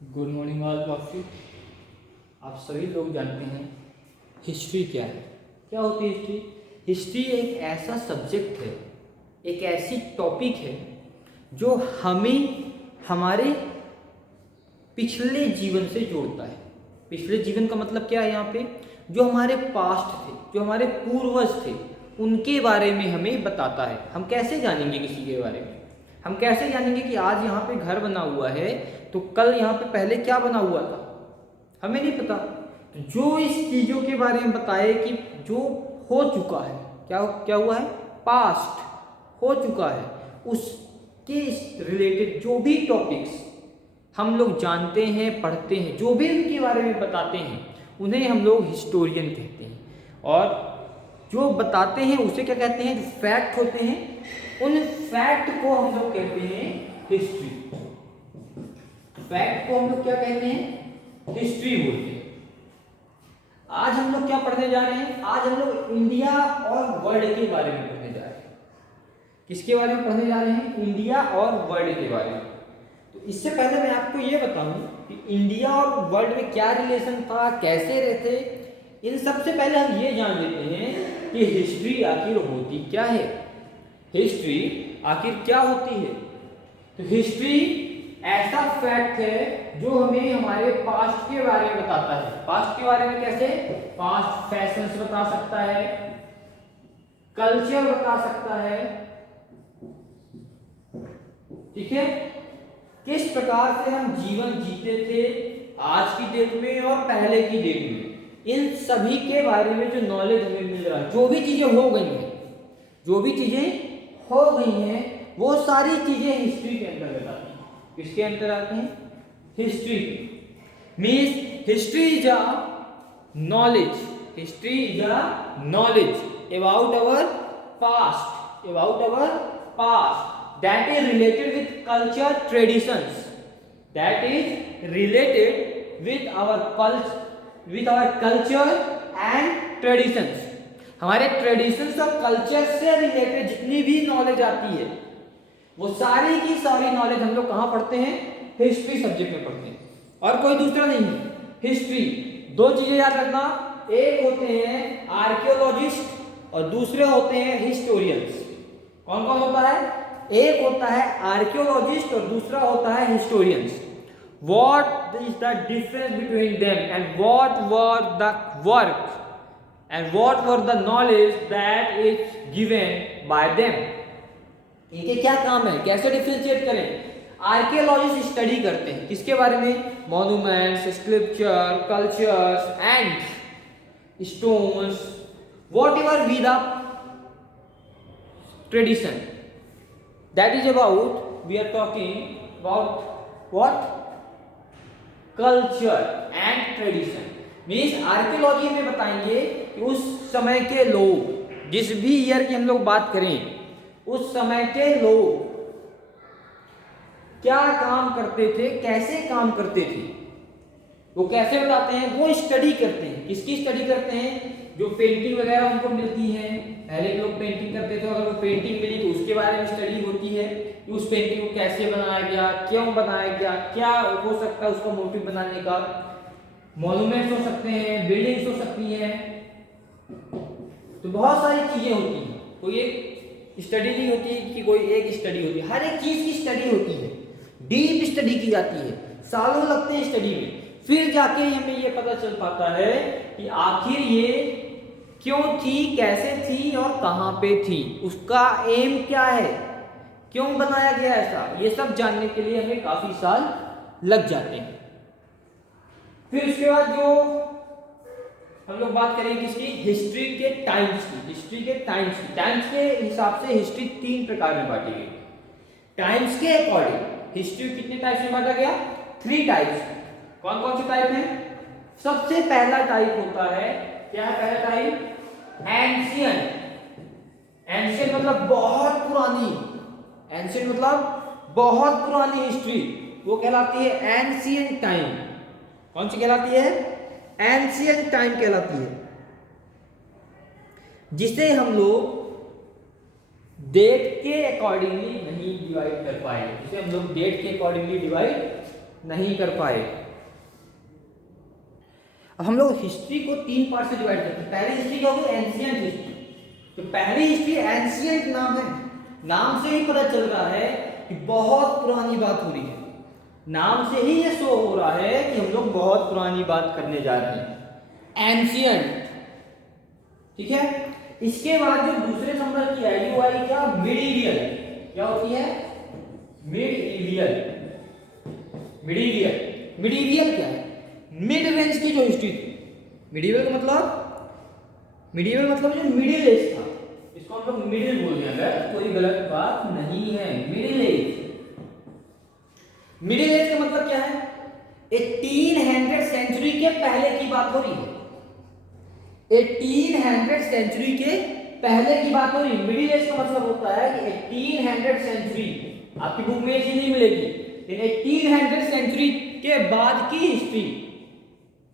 Good morning all of you. आप सभी लोग जानते हैं हिस्ट्री क्या है। क्या होती है हिस्ट्री? हिस्ट्री एक ऐसा सब्जेक्ट है, एक ऐसी टॉपिक है जो हमें हमारे पिछले जीवन से जोड़ता है। पिछले जीवन का मतलब क्या है? यहाँ पे जो हमारे पास्ट थे, जो हमारे पूर्वज थे, उनके बारे में हमें बताता है। हम कैसे जानेंगे किसी के बारे में? हम कैसे जानेंगे कि आज यहाँ पे घर बना हुआ है तो कल यहाँ पे पहले क्या बना हुआ था? हमें नहीं पता। तो जो इस चीज़ों के बारे में बताए कि जो हो चुका है, क्या क्या हुआ है, पास्ट हो चुका है, उसके रिलेटेड जो भी टॉपिक्स हम लोग जानते हैं, पढ़ते हैं, जो भी उनके बारे में बताते हैं, उन्हें हम लोग हिस्टोरियन कहते हैं। और जो बताते हैं उसे क्या कहते हैं? जो फैक्ट होते हैं, उन फैक्ट को हम लोग कहते हैं हिस्ट्री। फैक्ट को हम लोग क्या कहते हैं? हिस्ट्री बोलते हैं। आज हम लोग क्या पढ़ने जा रहे हैं? आज हम लोग इंडिया और वर्ल्ड के बारे में पढ़ने जा रहे हैं। किसके बारे में पढ़ने जा रहे हैं? इंडिया और वर्ल्ड के बारे में। तो इससे पहले मैं आपको ये बताऊं कि इंडिया और वर्ल्ड में क्या रिलेशन था, कैसे रहते, इन सबसे पहले हम ये जान लेते हैं कि हिस्ट्री आखिर होती क्या है। हिस्ट्री आखिर क्या होती है? तो हिस्ट्री ऐसा फैक्ट है जो हमें हमारे पास्ट के बारे में बताता है। पास्ट के बारे में कैसे? पास्ट फैशंस बता सकता है, कल्चर बता सकता है, ठीक है, किस प्रकार से हम जीवन जीते थे आज की डेट में और पहले की डेट में, इन सभी के बारे में जो नॉलेज हमें मिल रहा है, जो भी चीजें हो गई हैं, जो भी चीजें हो गई हैं, वो सारी चीजें हिस्ट्री के अंतर्गत आती हैं। किसके अंतर आते हैं? History. Means history is a knowledge, history is a knowledge about our past, about our past that is related with culture traditions, that is related with our culture and traditions। हमारे traditions और culture से related जितनी भी knowledge आती है, वो सारी की सारी नॉलेज हम लोग कहाँ पढ़ते हैं? हिस्ट्री सब्जेक्ट में पढ़ते हैं, और कोई दूसरा नहीं है। हिस्ट्री, दो चीजें याद रखना, एक होते हैं आर्कियोलॉजिस्ट और दूसरे होते हैं हिस्टोरियंस। कौन कौन होता है? एक होता है आर्कियोलॉजिस्ट और दूसरा होता है historians. What is the difference between them and what were the work and what were the knowledge that is given by them. इनके क्या काम है, कैसे डिफरेंशिएट करें? आर्कियोलॉजिस्ट स्टडी करते हैं किसके बारे में? Monuments, sculpture, cultures and stones, what ever be the tradition. That is about, we are talking about what? Culture and tradition। Means archaeology में बताएंगे कि उस समय के लोग, जिस भी ईयर की हम लोग बात करें, उस समय के लोग क्या काम करते थे, कैसे काम करते थे, वो कैसे बताते हैं? वो स्टडी करते हैं। किसकी स्टडी करते हैं? जो पेंटिंग वगैरह उनको मिलती है, पहले के लोग पेंटिंग करते थे, अगर वो पेंटिंग मिली तो उसके बारे में स्टडी होती है कि उस पेंटिंग को कैसे बनाया गया, क्यों बनाया गया, क्या हो सकता है उसका मोटिव बनाने का। मॉन्यूमेंट्स हो सकते हैं, बिल्डिंग्स हो सकती हैं, तो बहुत सारी चीजें होती हैं। कोई एक स्टडी नहीं होती कि कोई एक स्टडी होती है, हर एक चीज की स्टडी होती है, डीप स्टडी की जाती है, सालों लगते हैं स्टडी में, फिर जाके हमें ये पता चल पाता है कि आखिर ये क्यों थी, कैसे थी और कहां पे थी, उसका एम क्या है, क्यों बनाया गया ऐसा, ये सब जानने के लिए हमें काफी साल लग जाते हैं। फिर उसके बाद जो हम लोग बात करेंगे किसकी? हिस्ट्री के टाइम्स की। हिस्ट्री के टाइम्स की, टाइम्स के हिसाब से हिस्ट्री तीन प्रकार में बांटी गई। टाइम्स के अकॉर्डिंग हिस्ट्री कितने टाइप्स में बांटा गया? 3 टाइप्स। कौन कौन से टाइप है? सबसे पहला टाइप होता है, क्या है पहला टाइप? एंशियंट। एंशियंट मतलब बहुत पुरानी, एंशियंट मतलब बहुत पुरानी हिस्ट्री, वो कहलाती है एंशियंट टाइम। कौन सी कहलाती है? एंशियंट टाइम कहलाती है, जिसे हम लोग डेट के अकॉर्डिंगली नहीं डिवाइड कर पाए, जिसे हम लोग डेट के अकॉर्डिंगली डिवाइड नहीं कर पाए। अब हम लोग हिस्ट्री को 3 पार्ट से डिवाइड करते हैं। पहली हिस्ट्री क्या होगी? Ancient history. तो पहली हिस्ट्री एंशिएंट नाम है, नाम से ही पता चल रहा है कि बहुत पुरानी बात हो रही है। नाम से ही ये शो हो रहा है कि हम लोग बहुत पुरानी बात करने जा रहे हैं, एंशिएंट। ठीक है। इसके बाद जो दूसरे नंबर की आएगी वो आएगी क्या? मिडीवियल। क्या होती है? मिडीवियल। मिडीवियल, मिडीवियल क्या है? मिड रेंज की जो हिस्ट्री थी। मिडीवियल का मतलब, मिडीवियल मतलब जो मिडिल एज था, इसको हम लोग मिडिल बोलते हैं, अगर कोई गलत बात नहीं है। मिडिल एज, मिडिल एज का मतलब क्या है? 1800 सेंचुरी के पहले की बात हो रही है। 1800 सेंचुरी के पहले की बात हो रही है। मिडिल एज का मतलब होता है कि 1800 सेंचुरी, आपकी बुक में ऐसी नहीं मिलेगी, लेकिन 1800 सेंचुरी के बाद की हिस्ट्री,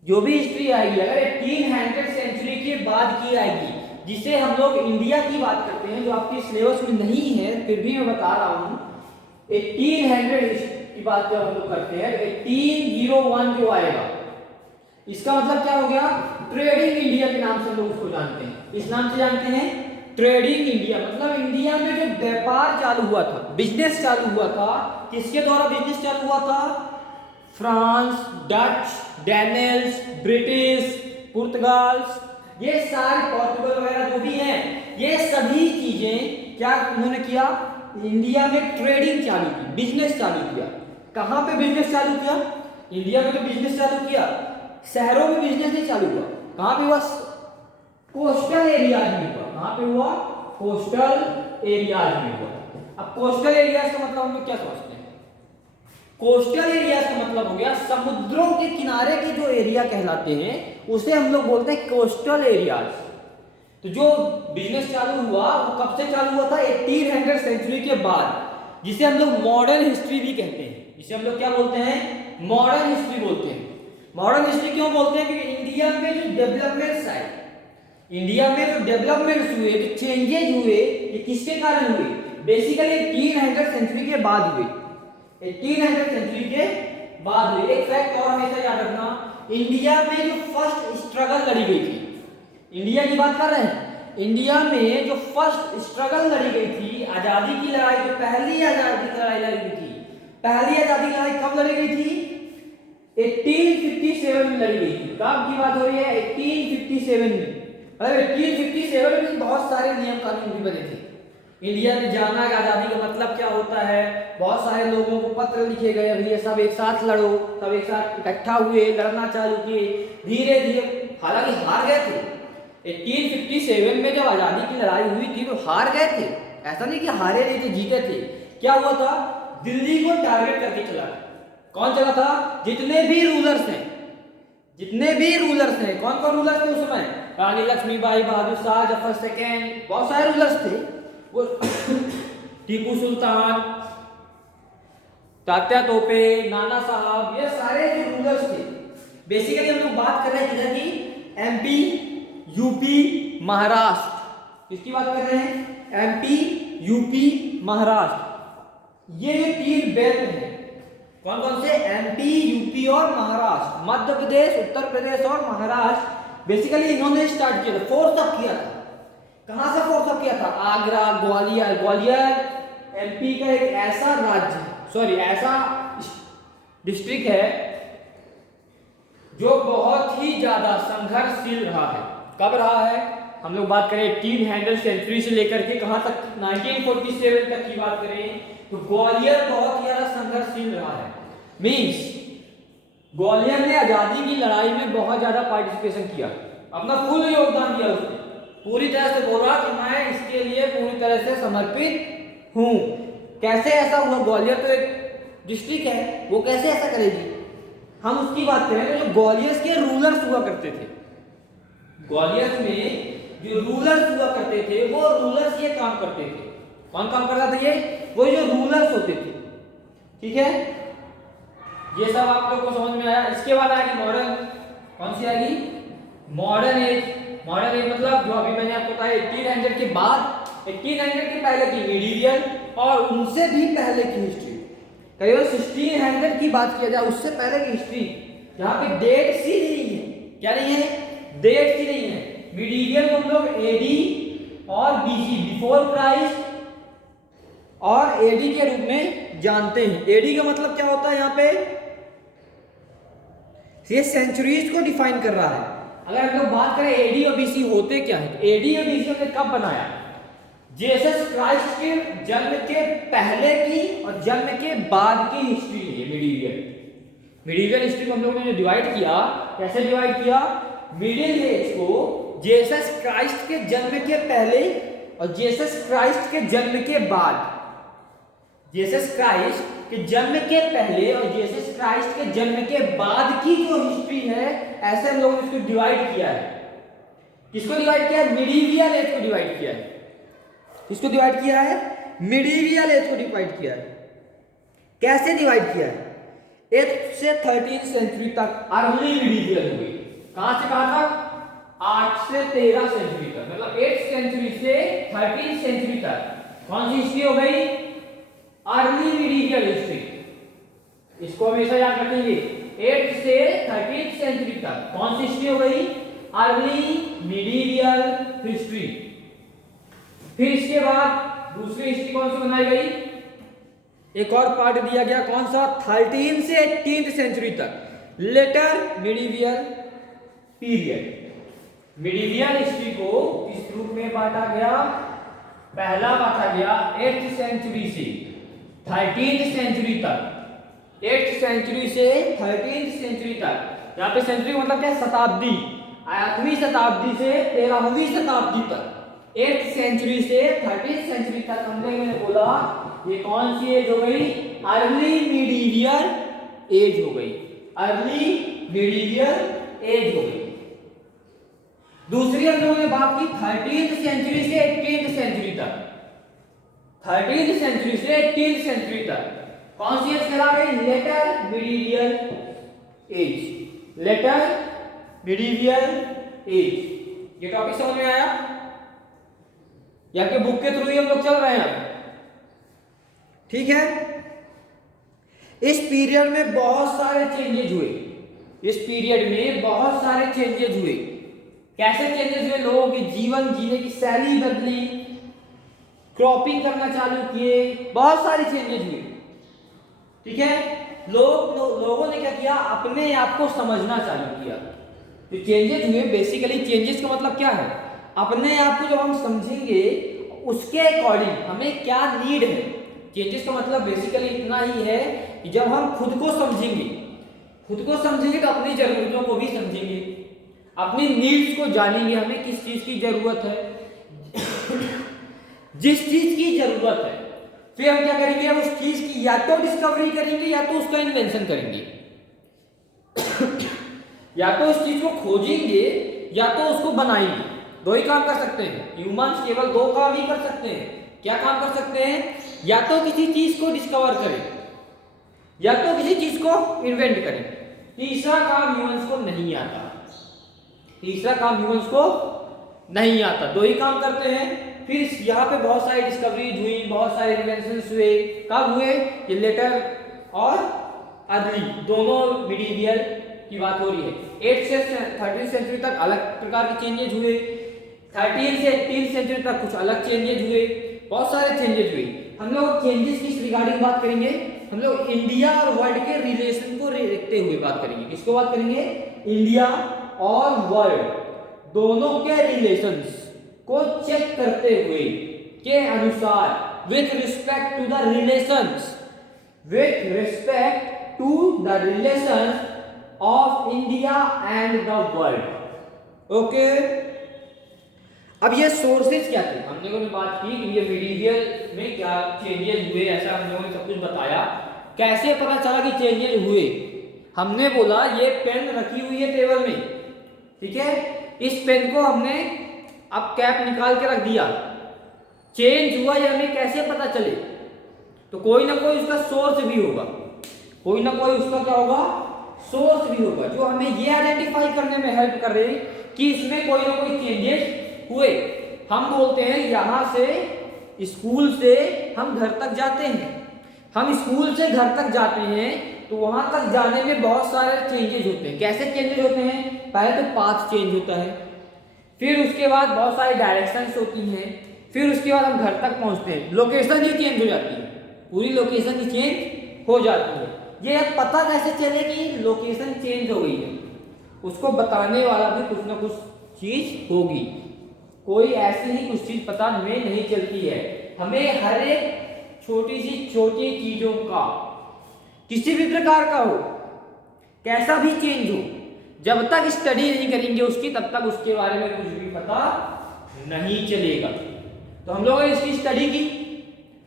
जो भी हिस्ट्री आएगी अगर 1800 सेंचुरी के बाद की आएगी, जिसे हम लोग इंडिया की बात करते हैं, जो आपकी सिलेबस में नहीं है फिर भी मैं बता रहा हूं। 1800 की बात जब हम लोग करते हैं, 1801 जो आएगा, इसका मतलब क्या हो गया? ट्रेडिंग इंडिया के नाम से हम लोग उसको जानते हैं। इस नाम से जानते हैं ट्रेडिंग इंडिया। मतलब इंडिया में जो व्यापार चालू हुआ था, बिजनेस चालू हुआ था, किसके द्वारा बिजनेस चालू हुआ था? फ्रांस, डच, डेनिश, ब्रिटिश, पुर्तगाल्स, ये सारे, पोर्तुगल वगैरह जो भी हैं, ये सभी चीजें क्या उन्होंने किया? इंडिया में ट्रेडिंग चालू की, बिजनेस चालू किया। कहां पे बिजनेस चालू किया? इंडिया में तो बिजनेस चालू किया, शहरों में बिजनेस नहीं चालू हुआ। कहां पे हुआ? कोस्टल एरियाज में हुआ। कहां पे हुआ? कोस्टल एरियाज में हुआ। अब कोस्टल एरियाज का मतलब हम लोग क्या समझते हैं? कोस्टल एरिया का मतलब हो गया समुद्रों के किनारे के जो एरिया कहलाते हैं, उसे हम लोग बोलते हैं कोस्टल एरियाज। तो जो बिजनेस चालू हुआ वो कब से चालू हुआ था? 1800 सेंचुरी के बाद, जिसे हम लोग मॉडर्न हिस्ट्री भी कहते हैं। जिसे हम लोग क्या बोलते हैं? मॉडर्न हिस्ट्री बोलते हैं। मॉडर्न हिस्ट्री क्यों बोलते हैं? क्योंकि इंडिया में जो डेवलपमेंट्स आए, इंडिया में जो डेवलपमेंट्स हुए, जो चेंजेज हुए, ये किसके कारण हुए? बेसिकली 1800 सेंचुरी के बाद हुए। 1800 सेंचुरी के बाद हुई। एक फैक्ट और हमेशा याद रखना, इंडिया में जो फर्स्ट स्ट्रगल लड़ी गई थी, इंडिया की बात कर रहे हैं, इंडिया में जो फर्स्ट स्ट्रगल लड़ी गई थी, आजादी की लड़ाई, जो पहली आजादी की लड़ाई लड़ी गई थी, पहली आजादी की लड़ाई कब लड़ी गई थी? 1857 में लड़ी गई थी। कब की बात हो रही है? 1857 में। मतलब 1857 में बहुत सारे नियम कानून भी बने थे। इंडिया में जाना आजादी का मतलब क्या होता है, बहुत सारे लोगों को पत्र लिखे गए, भैया सब एक साथ लड़ो, सब एक साथ इकट्ठा हुए, लड़ना चालू किए, धीरे धीरे, हालांकि हार गए थे। 1857 में जब आजादी की लड़ाई हुई थी तो हार गए थे, ऐसा नहीं कि हारे नहीं थे, जीते थे। क्या हुआ था? दिल्ली को टारगेट करके चला। कौन चला था? जितने भी रूलर्स हैं, जितने भी रूलर्स हैं, कौन कौन रूलर्स थे उस समय? रानी लक्ष्मीबाई, बहादुर शाह, जफर सेकेंड, बहुत सारे रूलर्स थे। वो टीपू सुल्तान, तात्या तोपे, नाना साहब, ये सारे जो रूलर्स थे। बेसिकली हम लोग बात कर रहे हैं किधर की? MP, UP, Maharashtra. किसकी बात कर रहे हैं? MP, UP, Maharashtra. ये जो 3 बेल्ट हैं, कौन कौन से? एमपी, यूपी और महाराष्ट्र। मध्य प्रदेश, उत्तर प्रदेश और महाराष्ट्र बेसिकली इन्होंने स्टार्ट किया था, फोर्स अप किया था। कहां से फोर्स अप किया था? आगरा, ग्वालियर। ग्वालियर एमपी का एक ऐसा राज्य, सॉरी ऐसा डिस्ट्रिक्ट है जो बहुत ही ज्यादा संघर्षशील रहा है। कब रहा है? हम लोग बात करें 1800 सेंचुरी से लेकर के कहां तक? 1947 तक की बात करें तो ग्वालियर बहुत ही ज्यादा संघर्षशील रहा है। मींस ग्वालियर ने आजादी की लड़ाई में बहुत ज्यादा पार्टिसिपेशन किया, अपना फुल योगदान दिया, उसने पूरी तरह से बोला कि मैं इसके लिए पूरी तरह से समर्पित हूं। कैसे ऐसा हुआ? ग्वालियर तो एक डिस्ट्रिक्ट है, वो कैसे ऐसा करेगी? हम उसकी बात करें तो जो ग्वालियर के रूलर्स हुआ करते थे, ग्वालियर में जो रूलर्स हुआ करते थे, वो रूलर्स ये काम करते थे। कौन काम करता था? ये वो जो रूलर्स होते थे। ठीक है, ये सब आप लोग को समझ में आया। इसके बाद आएगी मॉडर्न। कौन सी आएगी? Modern age. मॉडर्न एज मतलब जो अभी मैंने आपको बताया 1800 के बाद, 1800 के पहले की मिडीवियल और उनसे भी पहले की हिस्ट्री। करीबन 1600 की बात किया जाए उससे पहले की हिस्ट्री, यहाँ पे डेट सी नहीं है। क्या नहीं है? डेट सी नहीं है। मिडीवियल को हम लोग एडी और बीसी, बिफोर क्राइस्ट और एडी के रूप में जानते हैं। एडी का मतलब क्या होता है? यहाँ पे ये सेंचुरीज को डिफाइन कर रहा है। अगर हम लोग बात करें एडी और बीसी होते क्या है, एडी और बीसी ने कब बनाया? जीसस क्राइस्ट के जन्म के पहले की और जन्म के बाद की हिस्ट्री है मिडीवियल हिस्ट्री को हम लोगों ने डिवाइड किया। कैसे डिवाइड किया? मिडिल एज को जीसस क्राइस्ट के जन्म के पहले और जीसस क्राइस्ट के जन्म के बाद, जीसस क्राइस्ट के जन्म के पहले और जीसस क्राइस्ट के जन्म के बाद की जो हिस्ट्री है, ऐसे हम लोगों ने इसको डिवाइड किया है। किसको डिवाइड किया है? मिडीवियल एज को डिवाइड किया है। किसको डिवाइड किया है? मिडीवियल एज को डिवाइड किया है। कैसे डिवाइड किया है? 8th से 13th सेंचुरी तक अर्ली मिडीवियल हुई। कहां से कहां तक? 8 से 13 सेंचुरी तक, मतलब 8th सेंचुरी से 13th सेंचुरी तक कौन सी हिस्ट्री हो गई? Early medieval history. इसको हमेशा याद रखेंगे। 8th से 13th सेंचुरी तक कौन सी हिस्ट्री हो गई? Early medieval history. फिर इसके बाद दूसरी हिस्ट्री कौन सी बनाई गई? एक और पार्ट दिया गया, कौन सा? 13 से 18th सेंचुरी तक, later medieval period. Medieval history को इस रूप में बांटा गया। पहला बांटा गया 8th सेंचुरी से 13th सेंचुरी तक, 8th सेंचुरी से 13th सेंचुरी तक। यहाँ पे सेंचुरी मतलब क्या? शताब्दी। 8वीं शताब्दी से 13वीं शताब्दी तक, 8th सेंचुरी से 13th सेंचुरी तक मैंने बोला ये कौन सी एज हो गई? अर्ली मिडीवियल एज हो गई। अर्ली मिडीवियल एज हो गई। दूसरी हम लोगों ने बात की 13th सेंचुरी से 18th सेंचुरी तक, 13th सेंचुरी से 18th सेंचुरी तक कौन सी एज कहला गई? Later medieval age. Later medieval age. ये टॉपिक समझ में आया? या के बुक के थ्रू ही हम लोग चल रहे हैं? ठीक है। इस पीरियड में बहुत सारे चेंजेस हुए। इस पीरियड में बहुत सारे चेंजेस हुए। कैसे चेंजेस हुए? लोगों के जीवन जीने की शैली बदली, क्रॉपिंग करना चालू किए, बहुत सारे चेंजेस हुए। ठीक है। लोगों ने क्या किया? अपने आप को समझना चालू किया। जो चेंजेस हुए, बेसिकली चेंजेस का मतलब क्या है? अपने आप को जब हम समझेंगे उसके अकॉर्डिंग हमें क्या नीड है। चेंजेस का मतलब बेसिकली इतना ही है कि जब हम खुद को समझेंगे तो अपनी जरूरतों को भी समझेंगे, अपनी नीड्स को जानेंगे, हमें किस चीज की जरूरत है। जिस चीज की जरूरत है फिर हम क्या करेंगे? उस चीज की या तो डिस्कवरी करेंगे या तो उसका इन्वेंशन करेंगे। या तो उस चीज को खोजेंगे या तो उसको बनाएंगे। दो ही काम कर सकते हैं। ह्यूमंस केवल दो काम ही कर सकते हैं। क्या काम कर सकते हैं? या तो किसी चीज को डिस्कवर करें या तो किसी चीज को इन्वेंट करें। तीसरा काम ह्यूमंस को नहीं आता। नहीं आता। दो ही काम करते हैं। फिर यहाँ पे बहुत सारी डिस्कवरीज हुई, बहुत सारे इन्वेंशंस हुए। कब हुए? ये लेटर और अर्ली दोनों मिडीवियल की बात हो रही है। 8 से 13 सेंचुरी तक अलग प्रकार के चेंजेस हुए। 13 से 18 सेंचुरी तक कुछ अलग चेंजेस हुए। बहुत सारे चेंजेस हुए। हम लोग चेंजेस की रिगार्डिंग बात करेंगे। हम लोग इंडिया और वर्ल्ड के रिलेशन को देखते हुए बात करेंगे। किसको बात करेंगे? इंडिया और वर्ल्ड दोनों के रिलेशंस को चेक करते हुए के अनुसार with respect to the relations of India and the world. Okay. अब ये सोर्सेज क्या थे? हम लोगों ने बात की कि ये मिडीवियल में क्या चेंजेस हुए, ऐसा हम लोगों ने सब कुछ बताया। कैसे पता चला कि चेंजेस हुए? हमने बोला ये पेन रखी हुई है टेबल में, ठीक है। इस पेन को हमने अब कैप निकाल के रख दिया। चेंज हुआ या हमें कैसे पता चले? तो कोई ना कोई उसका सोर्स भी होगा। कोई ना कोई उसका क्या होगा? सोर्स भी होगा, जो हमें ये आइडेंटिफाई करने में हेल्प कर रहे हैं कि इसमें कोई ना कोई चेंजेस हुए। हम बोलते हैं यहां से, स्कूल से हम घर तक जाते हैं, हम स्कूल से घर तक जाते हैं तो वहां तक जाने में बहुत सारे चेंजेस होते हैं। कैसे चेंजेस होते हैं? पहले तो पाथ चेंज होता है, फिर उसके बाद बहुत सारी डायरेक्शंस होती हैं, फिर उसके बाद हम घर तक पहुंचते हैं, लोकेशन ही चेंज हो जाती है, पूरी लोकेशन ही चेंज हो जाती है। ये अब पता कैसे चले कि लोकेशन चेंज हो गई है? उसको बताने वाला भी कुछ ना कुछ चीज होगी। कोई ऐसी ही कुछ चीज पता में नहीं चलती है। हमें हर एक छोटी चीजों का, किसी भी प्रकार का हो, कैसा भी चेंज हो, जब तक स्टडी नहीं करेंगे उसकी, तब तक उसके बारे में कुछ भी पता नहीं चलेगा। तो हम लोगों ने इसकी स्टडी की,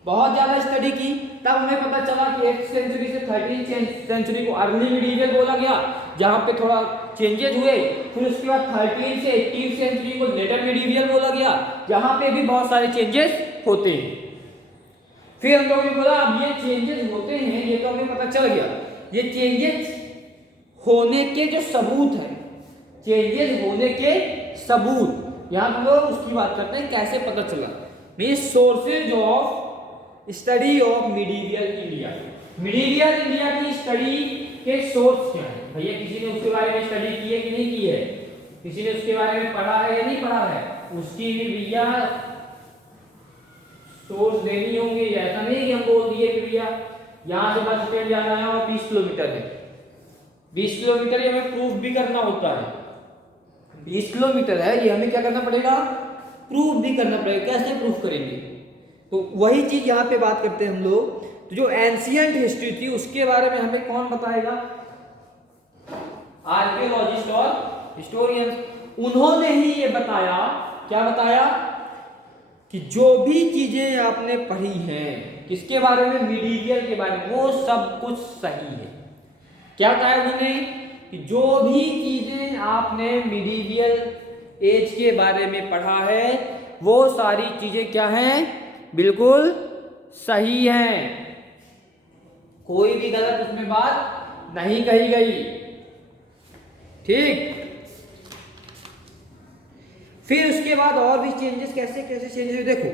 बहुत ज्यादा स्टडी की, तब हमें पता चला कि 8th सेंचुरी से 13th सेंचुरी को अर्ली मिडीवियल बोला गया, जहां पे थोड़ा चेंजेस हुए। फिर उसके बाद 13 से 18th सेंचुरी को लेटर मिडीवियल बोला गया, जहां पे भी बहुत सारे चेंजेस होते हैं। फिर हम लोगों ने बोला अब ये चेंजेस होते हैं, ये तो हमें पता चल गया। ये चेंजेस होने के जो सबूत है, चेंजेस होने के सबूत, यहां हम लोग उसकी बात करते हैं, कैसे पता चला। Means sources of study of medieval India. Medieval India की स्टडी के सोर्स क्या है? भैया किसी ने उसके बारे में स्टडी की है कि नहीं की है? किसी ने उसके बारे में पढ़ा है या नहीं पढ़ा है? उसकी भी भैया सोर्स देनी होंगे। ऐसा नहीं कि हम बोल दिए कि भैया यहाँ से बस स्टैंड जाना है और 20 किलोमीटर है, 20 किलोमीटर ये हमें प्रूफ भी करना होता है। 20 किलोमीटर है, ये हमें क्या करना पड़ेगा? प्रूफ भी करना पड़ेगा। कैसे प्रूफ करेंगे? तो वही चीज यहाँ पे बात करते हैं हम लोग। तो जो एंशियंट हिस्ट्री थी उसके बारे में हमें कौन बताएगा? आर्कियोलॉजिस्ट और हिस्टोरियंस। उन्होंने ही ये बताया, क्या बताया? कि जो भी चीजें आपने पढ़ी हैं, किसके बारे में? मिडीवियल के बारे में, वो सब कुछ सही है। क्या बताया उन्होंने? कि जो भी चीजें आपने मिडीवियल एज के बारे में पढ़ा है, वो सारी चीजें क्या हैं? बिल्कुल सही हैं। कोई भी गलत उसमें बात नहीं कही गई। ठीक। फिर उसके बाद और भी चेंजेस, कैसे कैसे चेंजेस हुए देखो।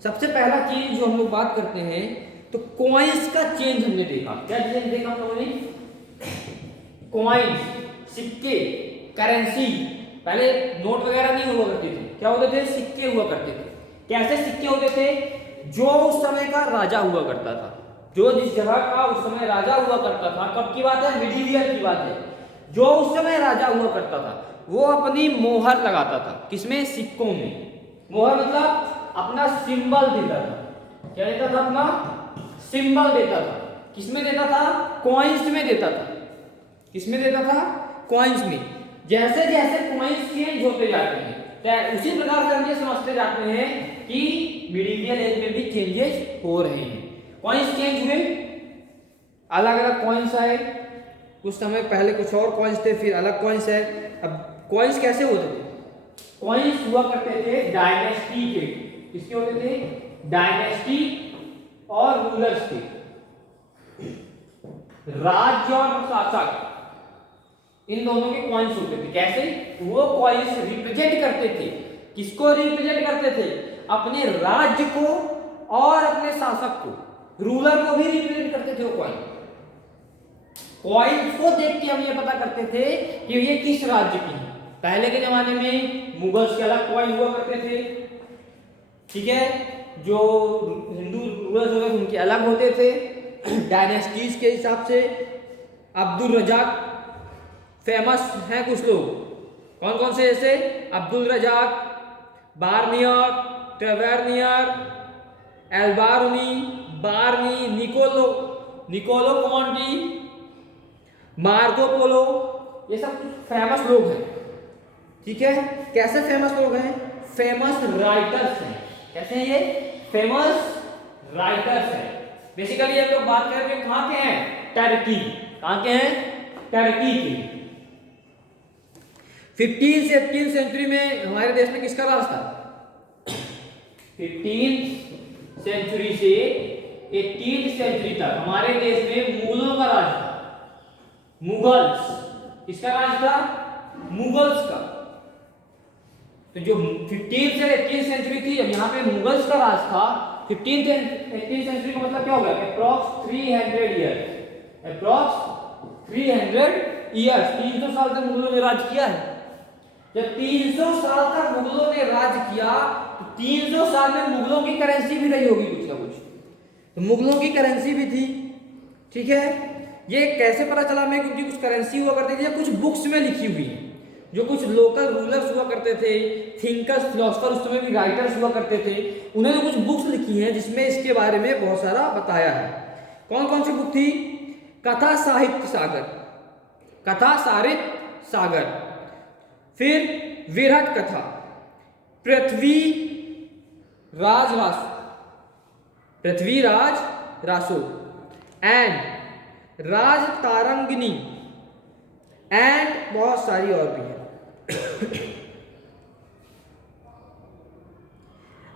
सबसे पहला चीज जो हम लोग बात करते हैं, तो कॉइन्स का चेंज हमने देखा। क्या चेंज देखा हम लोगों ने? कॉइन्स, सिक्के, करेंसी। पहले नोट वगैरह नहीं हुआ करते थे, क्या होते थे? सिक्के हुआ करते थे। कैसे सिक्के होते थे? जो उस समय का राजा हुआ करता था, जो जिस जगह का उस समय राजा हुआ करता था। कब की बात है? मिडीवियल की बात है। जो उस समय राजा हुआ करता था वो अपनी मोहर लगाता था। किसमें? सिक्कों में। मोहर मतलब अपना सिंबल देता था। क्या देता था? अपना सिंबल देता था। किसमें देता था? कॉइन्स में देता था। किसमें देता था? कॉइन्स में। जैसे जैसे कॉइन्स चेंज होते जाते हैं, उसी प्रकार से हम ये समझते जाते हैं कि मिडीवियल एज में भी चेंजेस हो रहे हैं। कॉइन्स चेंज हुए, अलग अलग कॉइन्स आए। कुछ समय पहले कुछ और कॉइन्स थे, फिर अलग कॉइन्स है। अब कॉइन्स कैसे होते थे? कॉइन्स हुआ करते थे डायनेस्टी के। किसके होते थे? डायनेस्टी और रूलर्स के, राज्य और शासक, इन दोनों के कॉइन्स होते थे। कैसे? वो कॉइन्स रिप्रेजेंट करते थे। किसको रिप्रेजेंट करते थे? अपने राज्य को और अपने शासक को, रूलर को भी रिप्रेजेंट करते थे वो कॉइन। कॉइन्स को देख के हम ये पता करते थे कि ये किस राज्य की है। पहले के जमाने में मुगल्स के अलग कॉइन हुआ करते थे, ठीक है, जो हिंदू रूलर्स होते थे उनके अलग होते थे डायनेस्टीज के हिसाब से। अब्दुल रजाक फेमस हैं कुछ लोग, कौन कौन से? जैसे Abdul Razzaq, Bernier, Tavernier, Alberuni, बार्नी, निकोलो कॉन्टी, मार्को पोलो, ये सब फेमस लोग हैं। ठीक है, कैसे फेमस लोग हैं? फेमस राइटर्स हैं। कैसे हैं ये? फेमस राइटर्स हैं। बेसिकली हम लोग बात कर रहे हैं कहां के हैं? टर्की। कहां के हैं? टर्की के। 15 से 18 सेंचुरी में हमारे देश में किसका राज था? 15 सेंचुरी से 18 सेंचुरी तक हमारे देश में मुगलों का राज था। मुगल्स, किसका राज था? मुगल्स का। तो जो 15 से 18 सेंचुरी थी, जब यहाँ पे मुगल्स का राज था, 15th 18th सेंचुरी का मतलब क्या हो गया? अप्रॉक्स 300 ईयर, अप्रॉक्स 300 ईयर्स, 300 साल तक मुगलों ने राज किया है। जब 300 साल तक मुगलों ने राज किया तो 300 साल में मुगलों की करेंसी भी रही होगी कुछ ना कुछ, तो मुगलों की करेंसी भी थी, ठीक है। ये कैसे पता चला हमें? क्योंकि कुछ करेंसी हुआ करती थी, कुछ बुक्स में लिखी हुई है, जो कुछ लोकल रूलर्स हुआ करते थे, थिंकर्स, फिलोसफर, उस समय भी राइटर्स हुआ करते थे, उन्होंने कुछ बुक्स लिखी हैं जिसमें इसके बारे में बहुत सारा बताया है। कौन कौन सी बुक थी? कथा साहित्य सागर, कथा साहित्य सागर, फिर विरहट कथा, Prithvi Raj Raso, Prithvi Raj Raso and Raj तारंगिनी and बहुत सारी और भी है।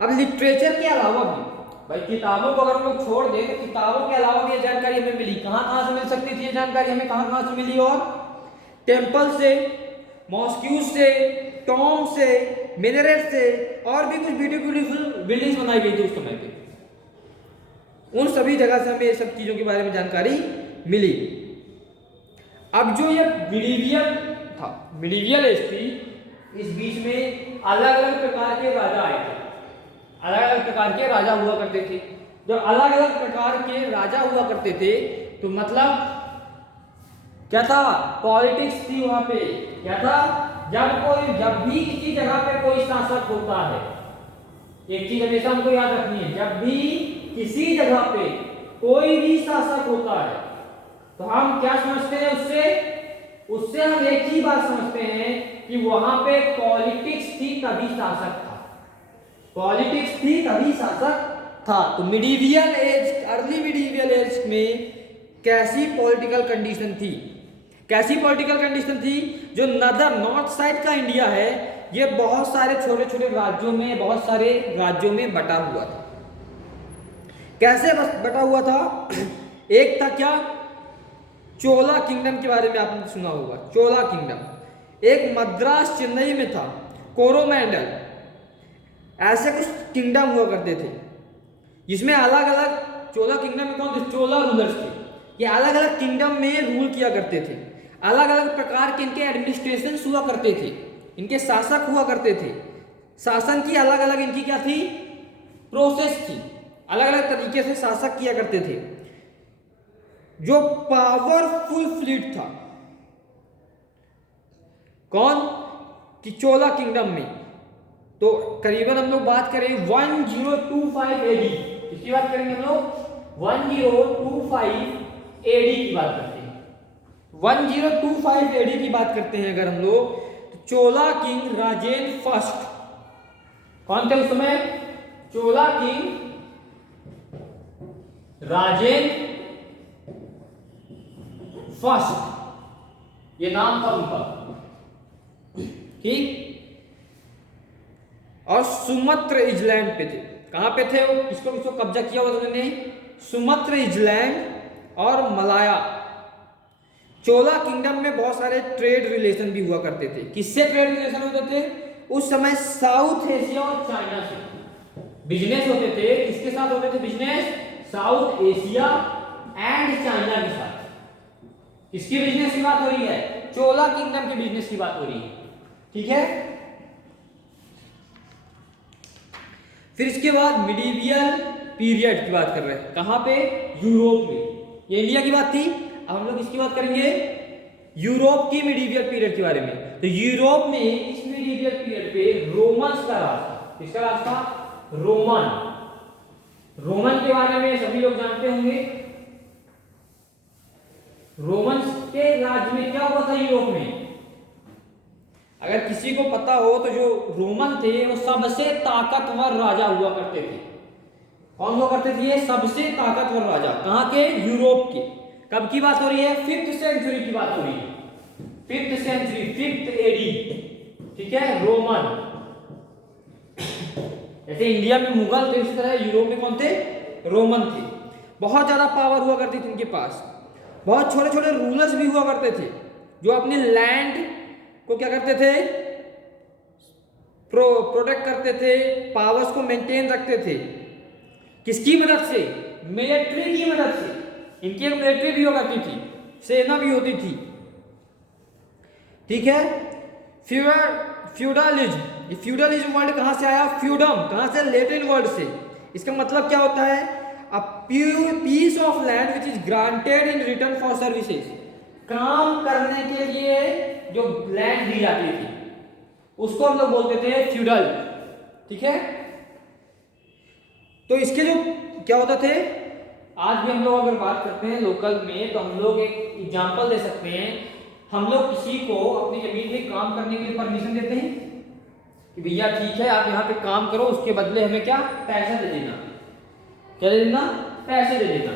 अब लिटरेचर के अलावा भी भाई, किताबों को अगर हम लोग छोड़ दें तो किताबों के अलावा भी ये जानकारी हमें मिली। कहां से मिल सकती थी ये जानकारी? हमें कहां से मिली? और टेम्पल से, मॉस्क्यूज से, टॉम से, मिनरेट से, और भी कुछ ब्यूटीफुल बिल्डिंग्स बनाई गई थी उस समय पे। उन सभी जगह से हमें सब चीजों के बारे में जानकारी मिली। अब जो ये मिडीवियल था, मिडीवियल एज थी, इस बीच में अलग अलग प्रकार के राजा आए थे, अलग अलग प्रकार के राजा हुआ करते थे। जब अलग अलग प्रकार के राजा हुआ करते थे तो मतलब क्या था? पॉलिटिक्स थी वहां पे। क्या था? जब भी किसी जगह पे कोई शासक होता है, एक चीज हमेशा हमको याद रखनी है, जब भी किसी जगह पे कोई भी शासक होता है तो हम क्या समझते हैं? उससे हम एक ही बात समझते हैं कि वहां पे पॉलिटिक्स थी तभी शासक था, पॉलिटिक्स थी तभी शासक था। तो medieval age, early medieval age में कैसी पॉलिटिकल कंडीशन थी? कैसी पॉलिटिकल कंडीशन थी? जो नॉर्थ साइड का इंडिया है, ये बहुत सारे छोटे छोटे राज्यों में, बहुत सारे राज्यों में बटा हुआ था। कैसे बटा हुआ था? एक था क्या? चोला किंगडम के बारे में आपने सुना होगा, चोला किंगडम। एक मद्रास चेन्नई में था, कोरोमंडल, ऐसे कुछ किंगडम हुआ करते थे जिसमें अलग अलग, चोला किंगडम में कौन थे? चोला रूलर्स थे। ये अलग अलग किंगडम में रूल किया करते थे, अलग अलग प्रकार के इनके एडमिनिस्ट्रेशन हुआ करते थे, इनके शासक हुआ करते थे। शासन की अलग अलग इनकी क्या थी? प्रोसेस थी, अलग अलग तरीके से शासक किया करते थे। जो पावरफुल फ्लीट था, कौन? कि चोला किंगडम में, तो करीबन हम लोग बात करें 1025 एडी, किसकी बात करेंगे हम लोग? 1025 एडी की बात करते हैं। 1025 एडी की बात करते हैं अगर हम लोग, तो चोला किंग राजेंद्र फर्स्ट, कौन थे उस समय? चोला किंग राजेंद्र फर्स्ट, ये नाम था उनका, ठीक। और सुमत्र इजलैंड पे थे। कहां पे थे वो? किसको किसको कब्जा किया हुआ उन्होंने? सुमत्र इजलैंड और मलाया। चोला किंगडम में बहुत सारे ट्रेड रिलेशन भी हुआ करते थे। किससे ट्रेड रिलेशन होते थे? उस समय साउथ एशिया और चाइना से बिजनेस होते थे। किसके साथ होते थे business? South Asia and China के साथ। किसकी बिजनेस की बात हो रही है? चोला किंगडम के बिजनेस की बात हो रही है, ठीक है। फिर इसके बाद मिडीवियल पीरियड की बात कर रहे हैं। कहां पे? यूरोप में। ये इंडिया की बात थी, अब हम लोग इसकी बात करेंगे यूरोप की मिडीवियल पीरियड के बारे में। तो यूरोप में इस मिडीवियल पीरियड पे रोमन्स का राज था। किसका राज था? रोमन। रोमन के बारे में सभी लोग जानते होंगे। रोमन्स के राज में क्या हुआ था यूरोप में? अगर किसी को पता हो तो जो रोमन थे वो सबसे ताकतवर राजा हुआ करते थे। कौन हुआ करते थे? सबसे ताकतवर राजा। कहां के? यूरोप के। कब की बात हो रही है? 5th सेंचुरी की बात हो रही है। 5th सेंचुरी, 5th एडी, ठीक है। रोमन, जैसे इंडिया में मुगल थे उसी तरह यूरोप में कौन थे? रोमन थे। बहुत ज्यादा पावर हुआ करती थी इनके पास। बहुत छोटे छोटे रूलर्स भी हुआ करते थे जो अपने लैंड को क्या करते थे? प्रोटेक्ट करते थे, पावर्स को मेंटेन रखते थे। किसकी मदद से? मिलिट्री की मदद से। इनकी एक मिलिट्री भी हुआ करती थी, सेना भी होती थी, ठीक है। फ्यूडलिज्म, ये फ्यूडलिज्म वर्ड कहां से आया? फ्यूडम, कहां से? लैटिन वर्ड से। इसका मतलब क्या होता है? A piece of land which is granted in return for services, काम करने के लिए जो लैंड दी जाती थी उसको हम लोग बोलते थे फ्यूडल, ठीक है। तो इसके जो क्या होता थे, आज भी हम लोग अगर बात करते हैं लोकल में, तो हम लोग एक एग्जांपल दे सकते हैं। हम लोग किसी को अपनी जमीन में काम करने के लिए परमिशन देते हैं कि भैया ठीक है आप यहाँ पे काम करो, उसके बदले हमें क्या? पैसा दे देना। क्या दे देना? पैसे दे देना,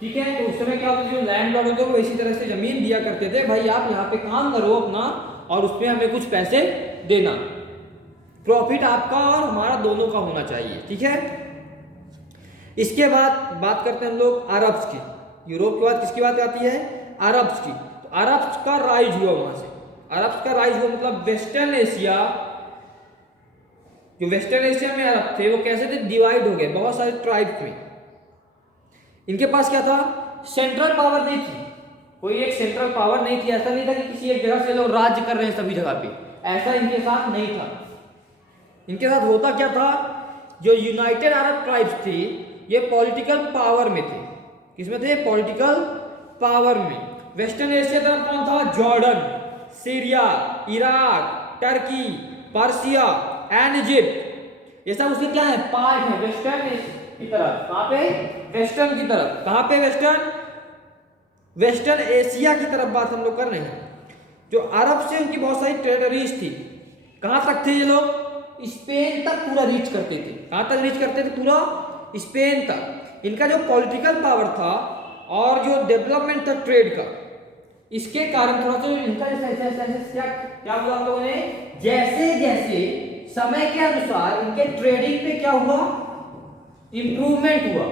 ठीक है। तो उस समय क्या होता था, जो लैंडलॉर्ड होते वो इसी तरह से जमीन दिया करते थे, भाई आप यहाँ पे काम करो अपना और उसमें हमें कुछ पैसे देना, प्रॉफिट आपका और हमारा दोनों का होना चाहिए, ठीक है। इसके बाद बात करते हैं हम लोग अरब्स की। यूरोप के बाद किसकी बात आती है? अरब्स की। तो अरब्स का राइज हुआ वहां से। अरब्स का राइज हुआ मतलब वेस्टर्न एशिया, जो वेस्टर्न एशिया में अरब थे वो कैसे थे? डिवाइड हो गए बहुत सारे ट्राइब्स में। इनके पास क्या था? सेंट्रल पावर नहीं थी, कोई एक सेंट्रल पावर नहीं थी। ऐसा नहीं था कि किसी एक जगह से लोग राज्य कर रहे हैं सभी जगह पे, ऐसा इनके साथ नहीं था। इनके साथ होता क्या था, जो यूनाइटेड अरब ट्राइब्स थी ये पॉलिटिकल पावर में थे। किसमें थे? पॉलिटिकल पावर में। वेस्टर्न एशिया तरफ कौन था? Jordan, Syria, Iraq, Turkey, Persia and Egypt, ये सब उसके क्या है? पार्ट है वेस्टर्न एशिया की तरफ। कहां पे? वेस्टर्न की तरफ। कहां पे? वेस्टर्न, वेस्टर्न एशिया की तरफ बात हम लोग कर रहे हैं। जो अरब से उनकी बहुत सारी टेरिटरीज थी। कहां तक थे ये लोग? स्पेन तक पूरा रीच करते थे। कहां तक रीच करते थे? पूरा स्पेन तक। इनका जो पॉलिटिकल पावर था और जो डेवलपमेंट था ट्रेड का, इसके कारण थोड़ा सा इनका क्या हुआ हम लोगों ने, जैसे जैसे समय के अनुसार इनके ट्रेडिंग पे क्या हुआ? इंप्रूवमेंट हुआ।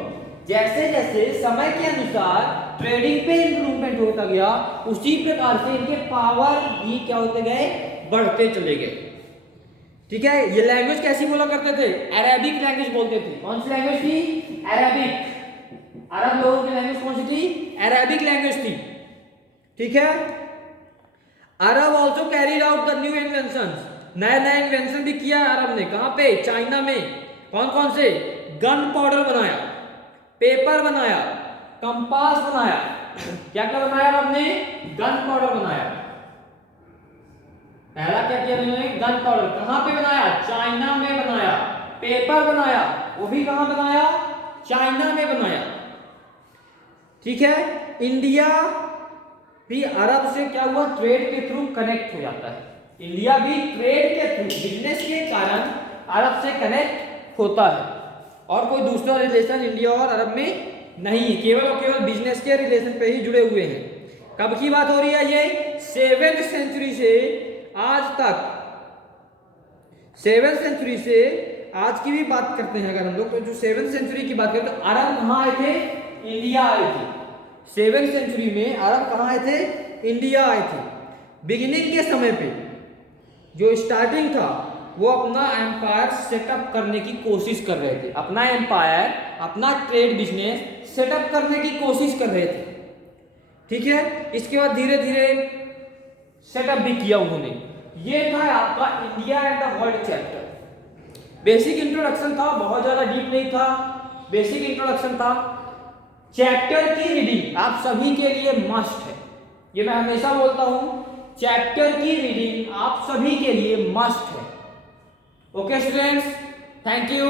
जैसे जैसे समय के अनुसार ट्रेडिंग पे इंप्रूवमेंट होता गया, उसी प्रकार से इनके पावर भी क्या होते गए? बढ़ते चले गए, ठीक है। ये लैंग्वेज कैसी बोला करते थे? अरेबिक लैंग्वेज बोलते थे। कौन सी लैंग्वेज थी? अरेबिक। अरब लोगों की लैंग्वेज कौन सी थी? अरेबिक लैंग्वेज थी, ठीक है। Arab also carried out the new inventions, नए नए इन्वेंशन भी किया अरब ने। कहां पे? चाइना में। कौन कौन से? गन पाउडर बनाया, पेपर बनाया, कंपास बनाया। क्या क्या बनाया अरब ने? गन पाउडर बनाया। पहला क्या किया इन्होंने? Gun powder. कहां पे बनाया? चाइना में बनाया। पेपर बनाया, वो भी कहां बनाया? चाइना में बनाया, ठीक है। इंडिया भी अरब से क्या हुआ? ट्रेड के थ्रू कनेक्ट हो जाता है। इंडिया भी ट्रेड के थ्रू, बिजनेस के कारण अरब से कनेक्ट होता है, और कोई दूसरा रिलेशन इंडिया और अरब में नहीं है, केवल और केवल बिजनेस के रिलेशन पे ही जुड़े हुए हैं। कब की बात हो रही है? ये 7th सेंचुरी से आज तक, 7th सेंचुरी से आज की भी बात करते हैं अगर हम लोग, तो जो 7th सेंचुरी की बात करें तो अरब कहां आए थे? इंडिया आए थे। 7th सेंचुरी में अरब कहां आए थे? इंडिया आए थे। बिगिनिंग के समय पे जो स्टार्टिंग था वो अपना एम्पायर सेटअप करने की कोशिश कर रहे थे। अपना एम्पायर, अपना ट्रेड बिजनेस सेटअप करने की कोशिश कर रहे थे, ठीक है। इसके बाद धीरे धीरे सेटअप भी किया उन्होंने। ये था आपका India and the world chapter. Basic introduction था, बहुत ज्यादा डीप नहीं था, बेसिक इंट्रोडक्शन था। चैप्टर की रीडिंग आप सभी के लिए मस्ट है, ये मैं हमेशा बोलता हूं, चैप्टर की रीडिंग आप सभी के लिए मस्ट है। Okay students, thank you.